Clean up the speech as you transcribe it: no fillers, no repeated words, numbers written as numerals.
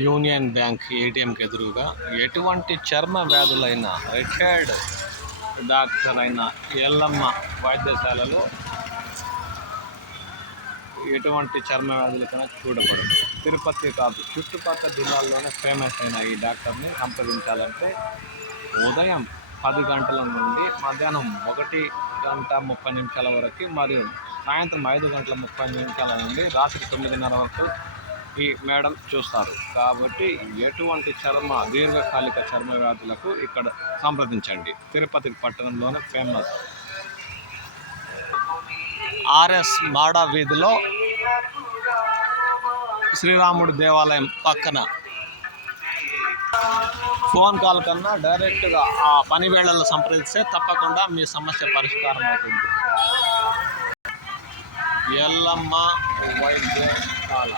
Union bank ఏటీఎంకి ఎదురుగా ఎటువంటి చర్మ వ్యాధులైన రిటైర్డ్ డాక్టర్ అయిన ఎల్లమ్మ వైద్యశాలలో ఎటువంటి చర్మ వ్యాధులకైనా చూడబడదు. తిరుపతి కాదు, చుట్టుపక్కల జిల్లాల్లోనే ఫేమస్ అయిన ఈ డాక్టర్ని సంప్రదించాలంటే ఉదయం 10 గంటల నుండి మధ్యాహ్నం 1:30 వరకు మరియు సాయంత్రం 5:30 నుండి రాత్రి 9:30 వరకు ఈ మేడం చూస్తారు. కాబట్టి ఎటువంటి దీర్ఘకాలిక చర్మ వ్యాధులకు ఇక్కడ సంప్రదించండి. తిరుపతి పట్టణంలోనే ఫేమస్. ఆర్ఎస్ మాడా వీధిలో శ్రీరాముడు దేవాలయం పక్కన. ఫోన్ కాల్ కన్నా డైరెక్ట్గా ఆ పని వేళల్లో సంప్రదిస్తే తప్పకుండా మీ సమస్య పరిష్కారం అవుతుంది. ఎల్లమ్మ వైద్యశాల.